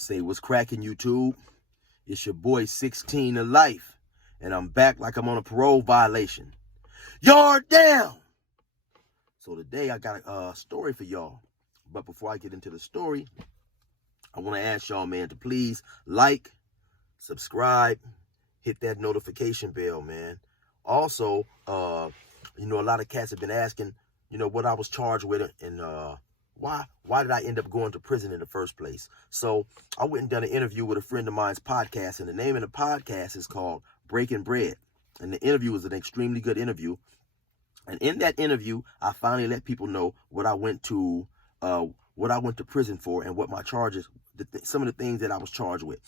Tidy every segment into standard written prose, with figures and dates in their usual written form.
Say what's cracking, YouTube. It's your boy 16 to life, and I'm back like I'm on a parole violation. Yard down. So today I got a story for y'all. But before I get into the story, I want to ask y'all, man, to please like, subscribe, hit that notification bell, man. Also, a lot of cats have been asking, what I was charged with and why did I end up going to prison in the first place? So I went and done an interview with a friend of mine's podcast, and the name of the podcast is called Breaking Bread. And the interview was an extremely good interview. And in that interview, I finally let people know what I went to prison for and what my charges, some of the things that I was charged with.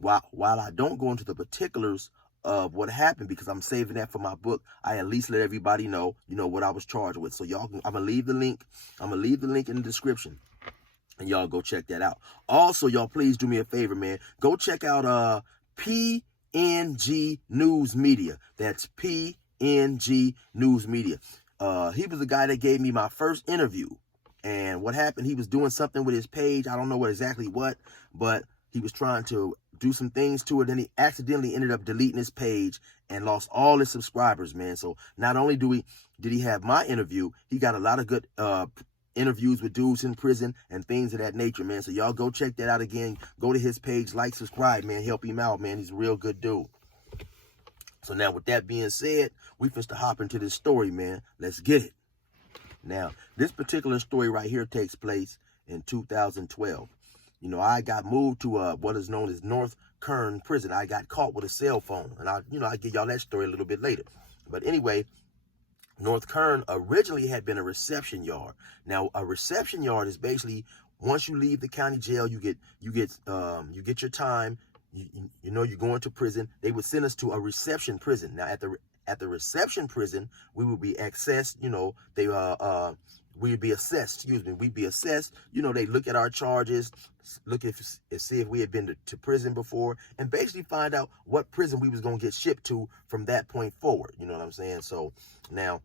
While I don't go into the particulars of what happened, because I'm saving that for my book, I at least let everybody know, what I was charged with. So y'all, I'm gonna leave the link. I'm gonna leave the link in the description, and y'all go check that out. Also, y'all, please do me a favor, man. Go check out PNG News Media. That's PNG News Media. He was the guy that gave me my first interview. And what happened, he was doing something with his page. I don't know exactly what, but he was trying to do some things to it. And he accidentally ended up deleting his page and lost all his subscribers, man. So not only did he have my interview, he got a lot of good interviews with dudes in prison and things of that nature, man. So y'all go check that out again. Go to his page, like, subscribe, man. Help him out, man. He's a real good dude. So now with that being said, we finna hop into this story, man. Let's get it. Now, this particular story right here takes place in 2012. I got moved to what is known as North Kern prison. I got caught with a cell phone, and I'll give y'all that story a little bit later. But anyway, North Kern originally had been a reception yard. Now, a reception yard is basically once you leave the county jail, you get your time. You're going to prison. They would send us to a reception prison. Now, at the reception prison, we would be accessed. We'd be assessed. We'd be assessed. They look at our charges, look and see if we had been to prison before, and basically find out what prison we was gonna get shipped to from that point forward. You know what I'm saying? So now,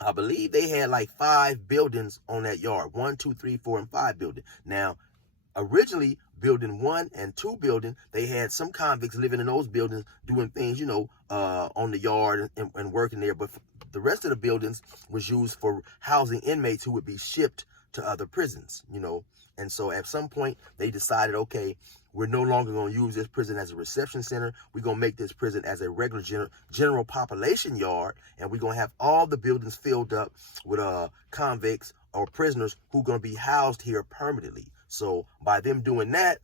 I believe they had like 5 buildings on that yard. 1, 2, 3, 4, and 5 building. Now, originally, building 1 and 2 building, they had some convicts living in those buildings doing things, on the yard and working there. But the rest of the buildings was used for housing inmates who would be shipped to other prisons, And so at some point, they decided, okay, we're no longer going to use this prison as a reception center. We're going to make this prison as a regular general population yard. And we're going to have all the buildings filled up with convicts or prisoners who are going to be housed here permanently. So by them doing that,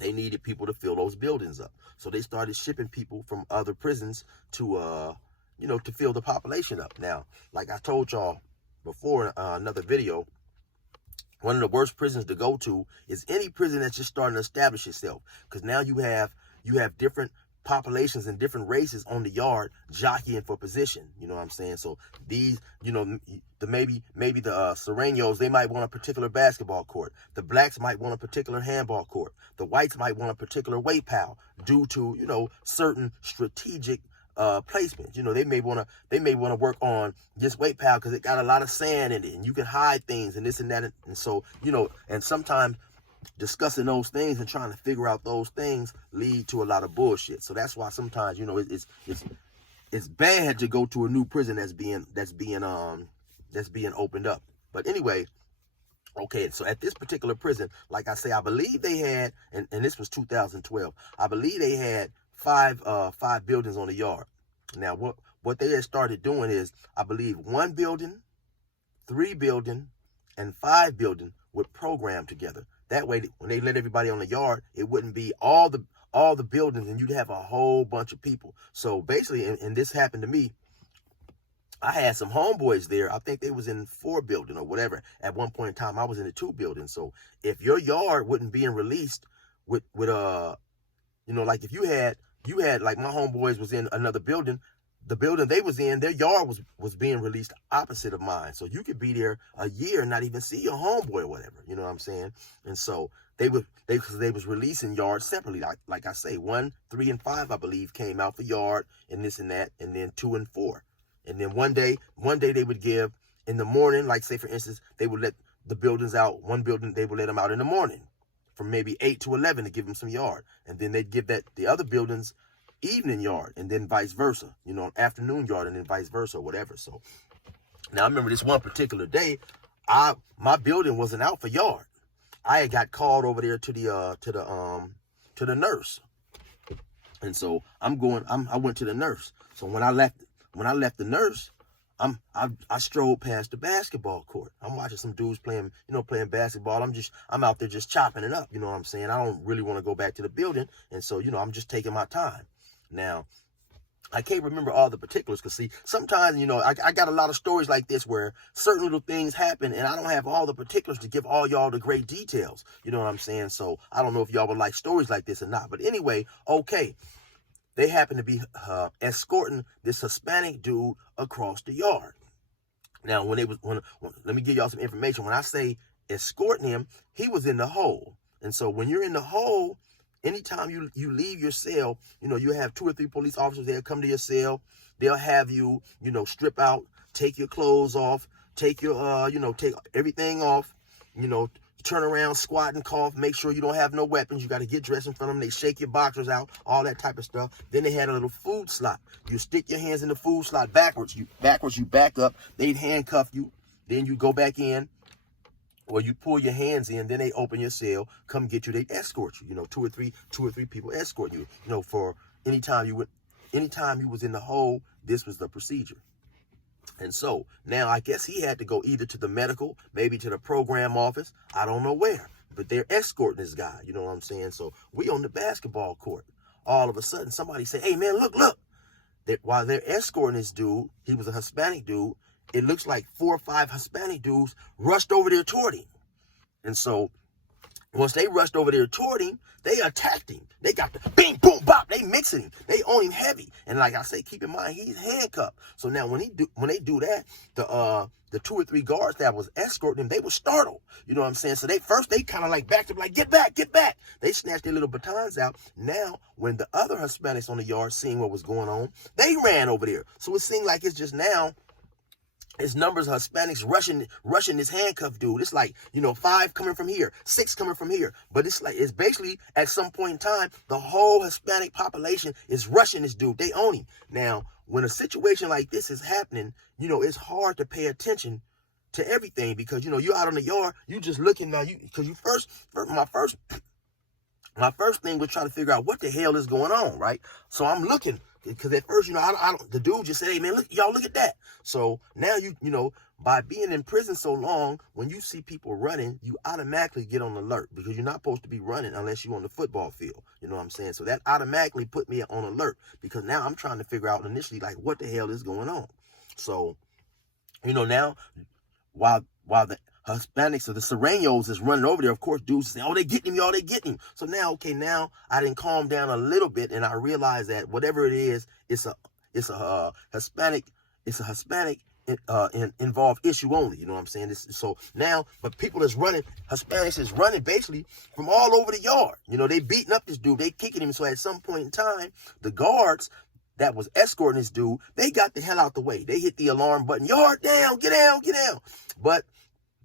they needed people to fill those buildings up. So they started shipping people from other prisons to, to fill the population up. Now, like I told y'all before in another video, one of the worst prisons to go to is any prison that's just starting to establish itself. Because now you have different populations and different races on the yard jockeying for position. You know what I'm saying? So these, maybe the Surenos, they might want a particular basketball court. The blacks might want a particular handball court. The whites might want a particular weight pal due to, certain strategic placements. They may want to work on this weight pal because it got a lot of sand in it and you can hide things and this and that. And so, and sometimes discussing those things and trying to figure out those things lead to a lot of bullshit. So that's why sometimes, it's bad to go to a new prison that's being opened up. But anyway, okay, so at this particular prison, like I say, I believe they had, and this was 2012, I believe they had 5 buildings on the yard. Now, what they had started doing is, I believe 1 building, 3 building, and 5 building would program together. That way, when they let everybody on the yard, it wouldn't be all the buildings, and you'd have a whole bunch of people. So basically, and this happened to me, I had some homeboys there. I think they was in 4 building or whatever. At one point in time, I was in the 2 building. So if your yard wasn't being released with like if you had like my homeboys was in another building, the building they was in, their yard was being released opposite of mine. So you could be there a year and not even see your homeboy or whatever. You know what I'm saying? And so they was releasing yards separately. Like I say, 1, 3, and 5, I believe, came out for yard and this and that, and then 2 and 4. And then one day they would give in the morning, like say for instance, they would let the buildings out. One building, they would let them out in the morning. from maybe 8 to 11 to give them some yard. And then they'd give that the other buildings evening yard, and then vice versa, you know, afternoon yard, and then vice versa, or whatever. So now I remember this one particular day, my building wasn't out for yard. I had got called over there to the nurse. And so I went to the nurse. So when I left the nurse, I strolled past the basketball court. I'm watching some dudes playing basketball. I'm out there just chopping it up. You know what I'm saying? I don't really want to go back to the building. And so, you know, I'm just taking my time. Now, I can't remember all the particulars because, see, sometimes, you know, I got a lot of stories like this where certain little things happen and I don't have all the particulars to give all y'all the great details. You know what I'm saying? So I don't know if y'all would like stories like this or not. But anyway, okay. They happened to be escorting this Hispanic dude across the yard. Now, let me give y'all some information. When I say escorting him, he was in the hole. And so when you're in the hole, anytime you leave your cell, you know, you have 2 or 3 police officers. They'll come to your cell. They'll have you, you know, strip out, take your clothes off, take your, take everything off, you know, turn around, squat and cough, make sure you don't have no weapons. You got to get dressed in front of them. They shake your boxers out, all that type of stuff. Then they had a little food slot. You stick your hands in the food slot backwards. You back up. They'd handcuff you. Then you go back in, or you pull your hands in. Then they open your cell, come get you. They escort you. You know, two or three people escort you. You know, for anytime you was in the hole, this was the procedure. And so now I guess he had to go either to the medical, maybe to the program office. I don't know where, but they're escorting this guy. You know what I'm saying? So we on the basketball court. All of a sudden, somebody said, "Hey, man, look." While they're escorting this dude, he was a Hispanic dude. It looks like 4 or 5 Hispanic dudes rushed over there toward him. And so once they rushed over there toward him, they attacked him. They got the bing, boom, bop. They mixing him. They on him heavy. And like I say, keep in mind, he's handcuffed. So now when they do that, the 2 or 3 guards that was escorting him, they were startled. You know what I'm saying? So they kind of like backed up, like, get back. They snatched their little batons out. Now, when the other Hispanics on the yard seeing what was going on, they ran over there. So it seemed like it's just now, it's numbers of Hispanics rushing this handcuffed dude. It's like, 5 coming from here, 6 coming from here. But it's basically at some point in time, the whole Hispanic population is rushing this dude. They own him. Now, when a situation like this is happening, it's hard to pay attention to everything because, you're out on the yard, you just looking now, because my first thing was trying to figure out what the hell is going on, right? So I'm looking. Because at first, the dude just said, "Hey, man, look at that." So now, by being in prison so long, when you see people running, you automatically get on alert because you're not supposed to be running unless you're on the football field. You know what I'm saying? So that automatically put me on alert because now I'm trying to figure out initially, like, what the hell is going on? So, now, while the Hispanics or the Surenos is running over there, of course, dudes say, "Oh, they getting him, y'all, they getting him." So now I didn't calm down a little bit, and I realized that whatever it is, it's a Hispanic involved issue only. You know what I'm saying? So now, but people that's running, Hispanics is running basically from all over the yard. They beating up this dude, they kicking him. So at some point in time, the guards that was escorting this dude, they got the hell out the way. They hit the alarm button, "Yard down, get down." But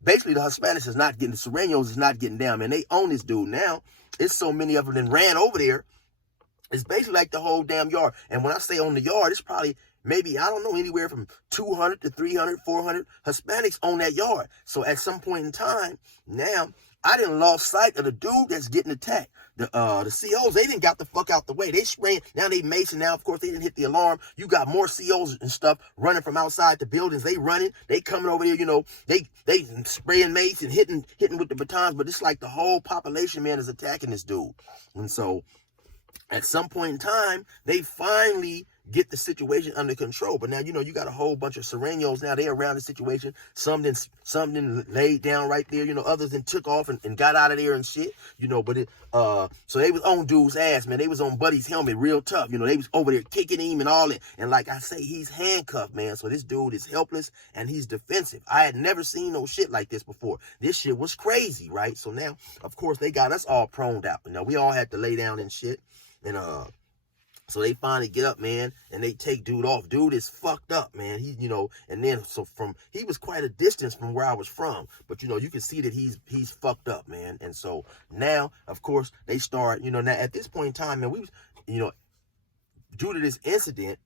basically, the Hispanics is not getting, the Surenos is not getting down, man. They own this dude now. It's so many of them that ran over there. It's basically like the whole damn yard. And when I say on the yard, it's probably maybe, I don't know, anywhere from 200 to 300, 400 Hispanics on that yard. So at some point in time, now, I didn't lost sight of the dude that's getting attacked. The COs, they didn't got the fuck out the way. They spraying. Now they macing. Now, of course, they didn't hit the alarm. You got more COs and stuff running from outside the buildings. They running. They coming over there, they spraying mace and hitting with the batons. But it's like the whole population, man, is attacking this dude. And so at some point in time, they finally get the situation under control. But now, you got a whole bunch of Surenos now. They around the situation. Some then laid down right there. Others then took off and got out of there and shit. But so they was on dude's ass, man. They was on Buddy's helmet real tough. They was over there kicking him and all that. And like I say, he's handcuffed, man. So this dude is helpless and he's defensive. I had never seen no shit like this before. This shit was crazy, right? So now, of course, they got us all proned out. Now we all had to lay down and shit. And So they finally get up, man, and they take dude off. Dude is fucked up, man. He, and then he was quite a distance from where I was from, but you can see that he's fucked up, man. And so now, of course, they start, now at this point in time, man, due to this incident,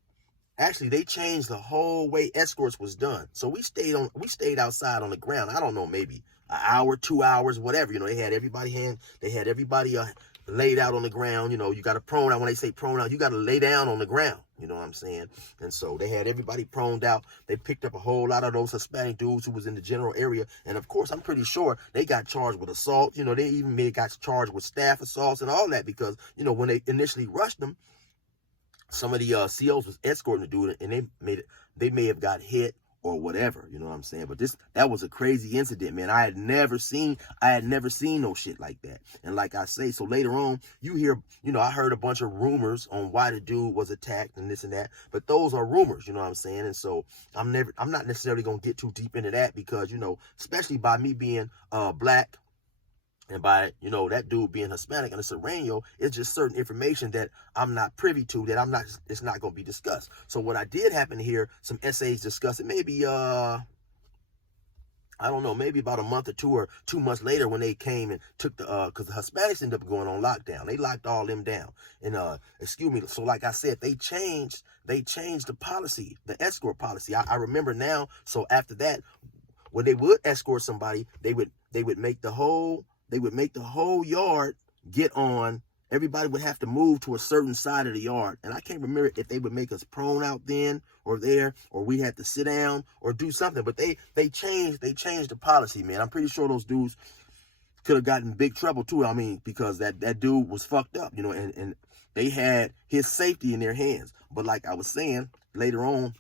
actually they changed the whole way escorts was done. So we stayed outside on the ground. I don't know, maybe an hour, 2 hours, whatever. They had everybody laid out on the ground. You got to prone out. When they say prone out, you got to lay down on the ground. You know what I'm saying? And so they had everybody proned out. They picked up a whole lot of those Hispanic dudes who was in the general area. And of course, I'm pretty sure they got charged with assault. They even got charged with staff assaults and all that because, when they initially rushed them, some of the COs was escorting the dude, and they may have got hit or whatever, you know what I'm saying? But that was a crazy incident, man. I had never seen no shit like that. And like I say, so later on, you hear, I heard a bunch of rumors on why the dude was attacked and this and that, but those are rumors, you know what I'm saying? And so I'm not necessarily gonna get too deep into that because, especially by me being black, and by, that dude being Hispanic and a Sureño, it's just certain information that I'm not privy to, that it's not going to be discussed. So what I did happen to hear some essays discuss it, maybe, I don't know, maybe about a month or 2 months later when they came and took because the Hispanics ended up going on lockdown. They locked all them down. And, so like I said, they changed the policy, the escort policy. I remember now. So after that, when they would escort somebody, they would make the whole yard get on. Everybody would have to move to a certain side of the yard. And I can't remember if they would make us prone out then or there, or we had to sit down or do something. But they changed the policy, man. I'm pretty sure those dudes could have gotten in big trouble too. I mean, because that dude was fucked up, and they had his safety in their hands. But like I was saying, later on,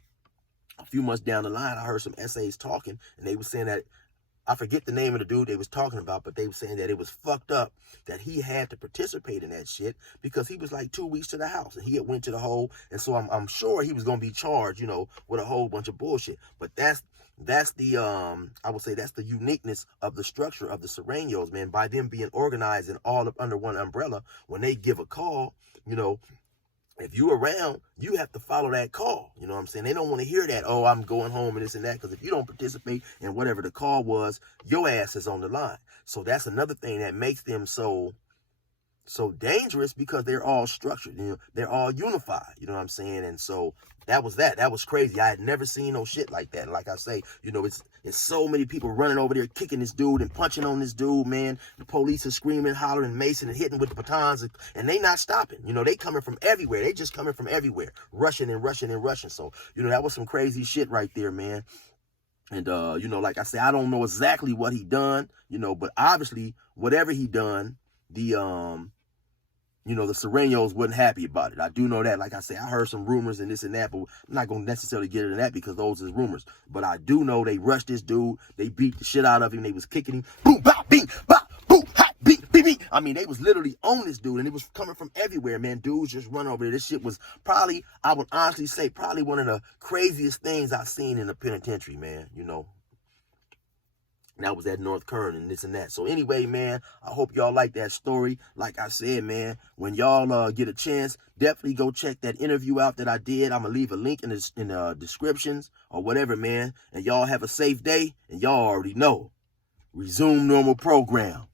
a few months down the line, I heard some essays talking, and they were saying that, I forget the name of the dude they was talking about, but they were saying that it was fucked up that he had to participate in that shit because he was like 2 weeks to the house and he had went to the hole. And so I'm sure he was going to be charged, with a whole bunch of bullshit. But that's the, I would say that's the uniqueness of the structure of the Sureños, man, by them being organized and all up under one umbrella. When they give a call, if you around, you have to follow that call. You know what I'm saying? They don't want to hear that, oh, I'm going home and this and that, because if you don't participate in whatever the call was, your ass is on the line. So that's another thing that makes them so dangerous, because they're all structured. They're all unified. You know what I'm saying? And so that was crazy. I had never seen no shit like that. And like I say, it's so many people running over there, kicking this dude and punching on this dude, man. The police are screaming, hollering, macing, and hitting with the batons, and they not stopping. They coming from everywhere. They just coming from everywhere, rushing and rushing and rushing. So, that was some crazy shit right there, man. And, like I say, I don't know exactly what he done, but obviously whatever he done, the Sureños wasn't happy about it. I do know that. Like I say, I heard some rumors and this and that, but I'm not going to necessarily get into that because those is rumors. But I do know they rushed this dude. They beat the shit out of him. They was kicking him. Boom, bop, bing, bop, boom, hot, beat, beat, beat. I mean, they was literally on this dude, and it was coming from everywhere, man. Dudes just run over there. This shit was probably, I would honestly say, probably one of the craziest things I've seen in the penitentiary, man, That was at North Kern and this and that. So anyway, man, I hope y'all like that story. Like I said, man, when y'all get a chance, definitely go check that interview out that I did. I'm going to leave a link in the descriptions or whatever, man. And y'all have a safe day. And y'all already know. Resume normal program.